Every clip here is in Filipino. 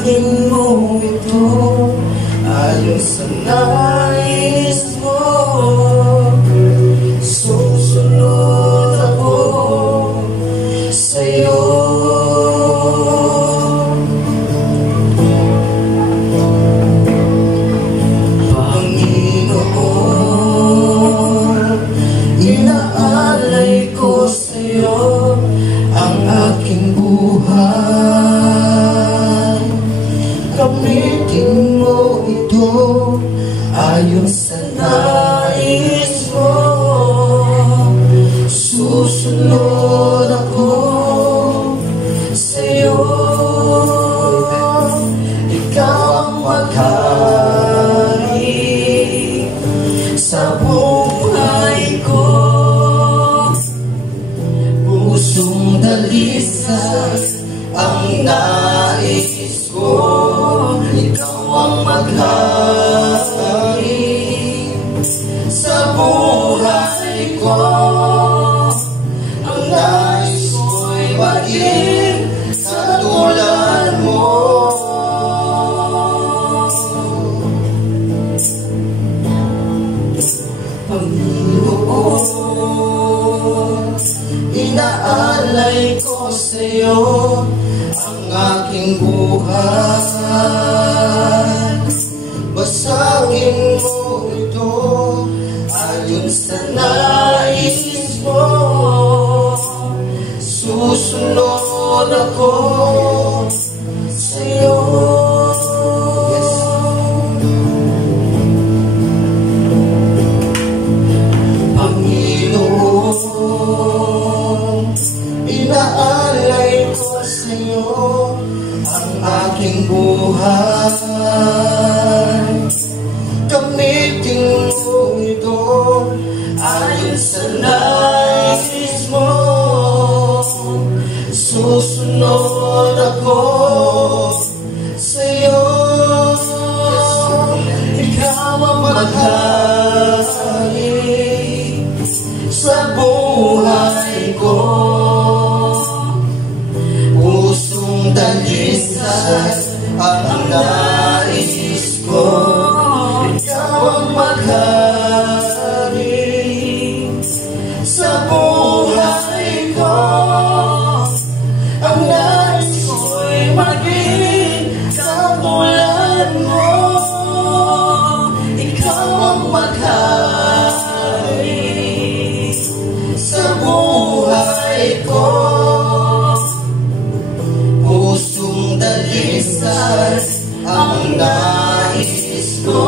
Basagin mo ito ayon sa nais mo. Susunod ako sa'yo. Panginoon, inaalay ko sa'yo ang aking buhay. Gamitin mo ito ayon sa nais mo. Susunod ako sa'yo. Ikaw ang maghari sa buhay ko. Pusong dalisay ang nais ko. Ikaw ang maghari sa buhay ko. Ang nais ko'y maging katulad mo. Panginoon, inaalay ko sa'yo ang aking buhay. Basagin mo ito ayon sa nais mo. Susunod ako sa'yo. Panginoon, inaalay ko sa'yo ang aking buhay. Gamitin mo ito ayon sa nais mo. Susunod ako sa'yo. Ikaw ang maghari sa buhay ko. Pusong dalisay ang nais ko. Ikaw ang maghari sa buhay ko. Ang nais ko'y maging katulad mo. Ikaw ang maghari sa buhay ko. Pusong dalisay ang nais ko.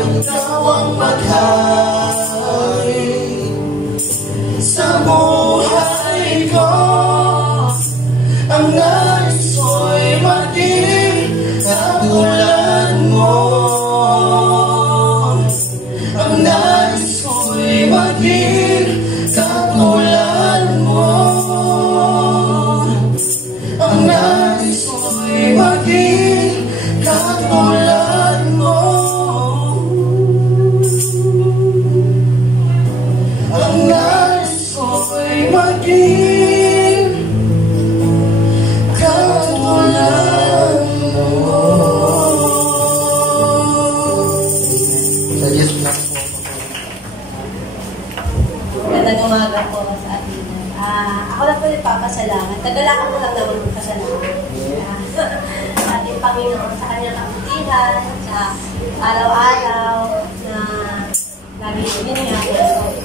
Ikaw ang maghari sa buhay ko. Ang nais ko'y maging katulad mo. Ang nais ko'y maging katulad mo. Ang nais ko'y maging katulad mo. Ang nais ko'y maging katulad mo. Sa Diyos po. Magandang umaga po sa atin. Ako lang po nagpapasalamat. Tagalakan ko lang naman magpasalamat. Ating Panginoon sa kanyang kabutihan, sa araw-araw na lagi yun niya,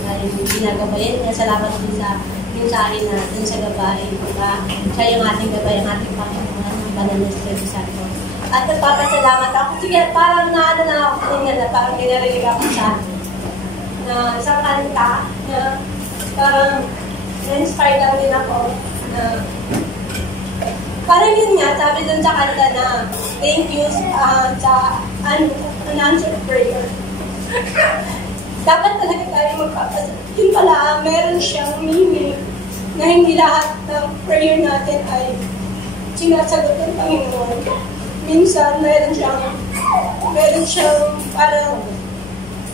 lagi ginagabayan niya. Salamat din sa mensahe natin sa gabain. Siya yung ating gabay, ang ating Panginoon, ang banal na Espiritu Santo. At nagpapasalamat ako. Sige, parang naano na ako kanina na parang ginarinig ako sa na isang kanta na parang na-inspire lang din ako na parang yun nga, sabi dun sa kanta na thank you sa unanswered prayer. Dapat talaga tayo magpapasalamat. Yun pala, meron siyang meaning na hindi lahat ng prayer natin ay sinasagot ng Panginoon. Minsan, meron siyang parang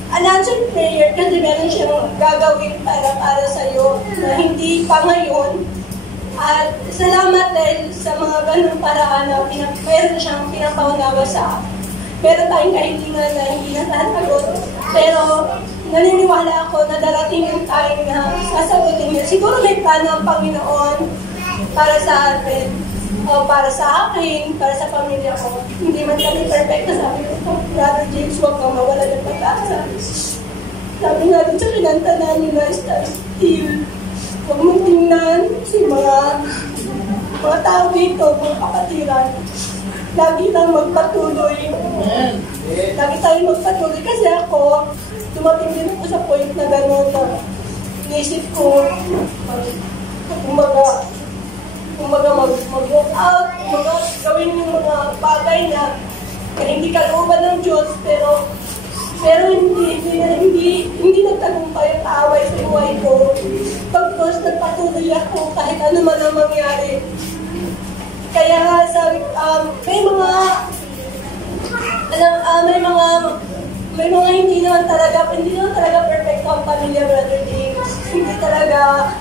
unanswered prayer kasi meron siyang gagawin para sa'yo na hindi pa ngayon At salamat dahil sa mga ganung paraan na meron siyang pinapaunawa sa akin. Meron tayong kahilingan na hindi natasagot. Pero naniniwala ako na darating yung time na sasagutin niya. Siguro may plano ang Panginoon para sa atin, o para sa akin, para sa pamilya ko. Hindi man kami perfecto, sabi ko, Brother James, huwag kang mawala ng pag-asa. Sabi nga dun sa kinanta namin na still, huwag mong tingnan si mga tao dito, mga kapatiran. Lagi lang magpatuloy. Lagi tayo magpatuloy kasi ako, dumating din ako sa point na gano'n na inisip ko, kumbaga mag-walk out, gawin yung mga bagay na hindi kalooban ng Diyos, pero hindi nagtagumpay ang kaaway sa buhay ko. Pagkos, nagpatuloy ako kahit ano man ang mangyari. Kaya nga sabi, may mga hindi naman talaga perfecto ang pamilya, Brother James. Hindi talaga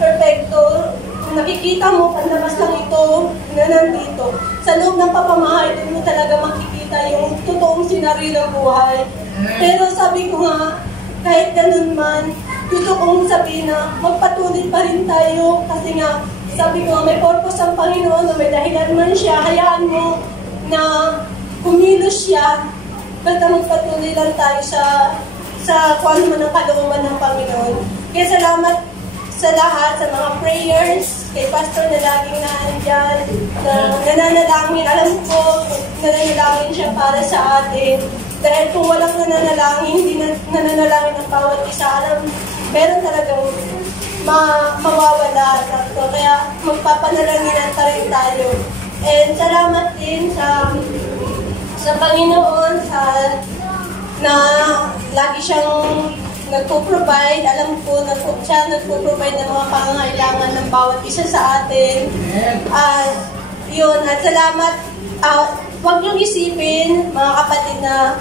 perfecto. Nakikita mo, panlabas lang ito na nandito. Sa loob ng papamahay, doon mo talaga makikita yung totoong senaryo ng buhay. Pero sabi ko nga, kahit ganun man, gusto kong sabihin na magpatuloy pa rin tayo kasi nga, sabi ko, may purpose ang Panginoon, may dahilan man siya, hayaan mo na kumilos siya, basta magpatuloy lang tayo sa kung ano man ang kalooban ng Panginoon. Kaya salamat sa lahat, sa mga prayers, kay Pastor na laging nandiyan, na nananalangin. Alam ko, nananalangin siya para sa atin. Dahil kung walang nananalangin, hindi nananalangin ang bawat isa. Meron talagang mawawala. Kaya magpapanalangin pa rin tayo. And salamat din sa Panginoon na lagi siyang nagpo-provide. Alam ko na siya nagpo-provide ng mga pangangailangan ng bawat isa sa atin. Yun, at salamat. Huwag niyong isipin, mga kapatid, na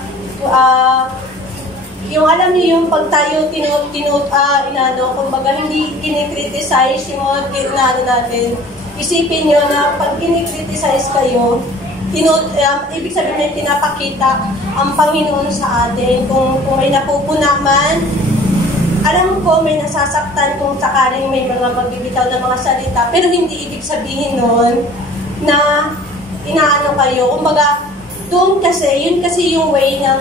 yung alam niyo yung pag tayo kumbaga hindi kinikriticize yung mga natin. Isipin niyo na pag kinikriticize kayo, ibig sabihin may pinapakita ang Panginoon sa atin. Kung may napupuna man, alam ko may nasasaktan kung sakaling may mga magbibitaw ng mga salita, pero hindi ibig sabihin nun na inaano kayo. Kumbaga, doon kasi, yun kasi yung way na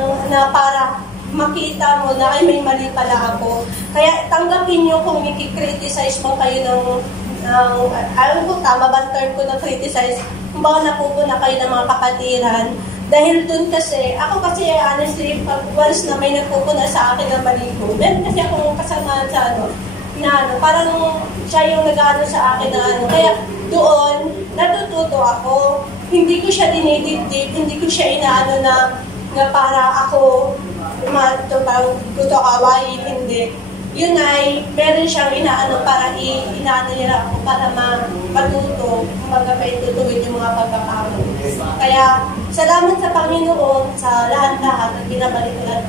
para makita mo na ay may mali pala ako. Kaya tanggapin nyo kung i-criticize mo kayo alam ko, tama ba term ko na criticize, kung baka napupuna kayo ng mga kapatiran. Dahil dun kasi, ako kasi honestly, pag once na may nagpupuna sa akin ng mali ko, meron kasi akong kasama sa parang siya yung nag-ano sa akin na kaya doon, natututo ako. Hindi ko siya dinidibdib, hindi ko siya inaano na para ako gusto kawain, hindi. Yun ay, meron siyang inaano para inaano niya ako para matuto, may tutuwid yung mga pagkakamali. Kaya, salamat sa Panginoon sa lahat-lahat at binabalik ko lang.